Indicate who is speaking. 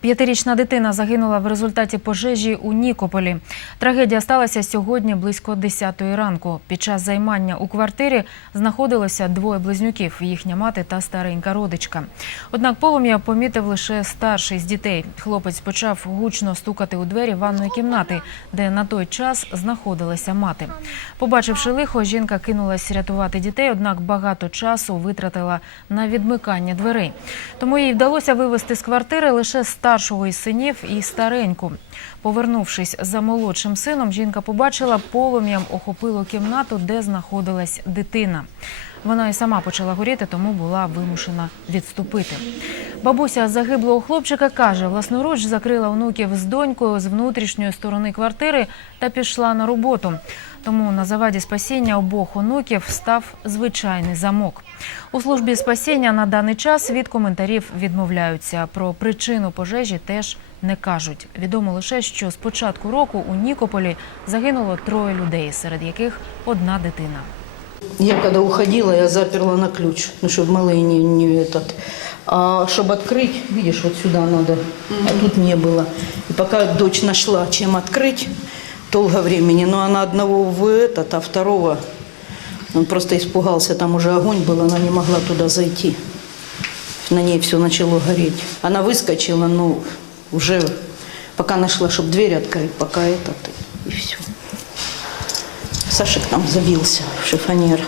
Speaker 1: П'ятирічна дитина загинула в результаті пожежі у Нікополі. Трагедія сталася сьогодні близько 10 ранку. Під час займання у квартирі знаходилося двоє близнюків, їхня мати та старенька родичка. Однак полум'я помітив лише старший з дітей. Хлопець почав гучно стукати у двері ванної кімнати, де на той час знаходилася мати. Побачивши лихо, жінка кинулась рятувати дітей, однак багато часу витратила на відмикання дверей. Тому їй вдалося вивезти з квартири лише старшого із синів і стареньку. Повернувшись за молодшим сином, жінка побачила полум'ям охопило кімнату, де знаходилась дитина. Вона і сама почала горіти, тому була вимушена відступити. Бабуся загиблого хлопчика каже, власноруч закрила онуків з донькою з внутрішньої сторони квартири та пішла на роботу. Тому на заваді спасіння обох онуків став звичайний замок. У службі спасіння на даний час від коментарів відмовляються. Про причину пожежі теж не кажуть. Відомо лише, що з початку року у Нікополі загинуло троє людей, серед яких одна дитина.
Speaker 2: Я когда уходила, я заперла на ключ, ну, чтобы малые не, не этот. А чтобы открыть, видишь, вот сюда надо, а тут не было. И пока дочь нашла, чем открыть, долго времени, но она одного в этот, а второго, он просто испугался, там уже огонь был, она не могла туда зайти. На ней все начало гореть. Она выскочила, ну, уже пока нашла, чтобы дверь открыть, пока этот, и все. Сашик там забился в шифонер.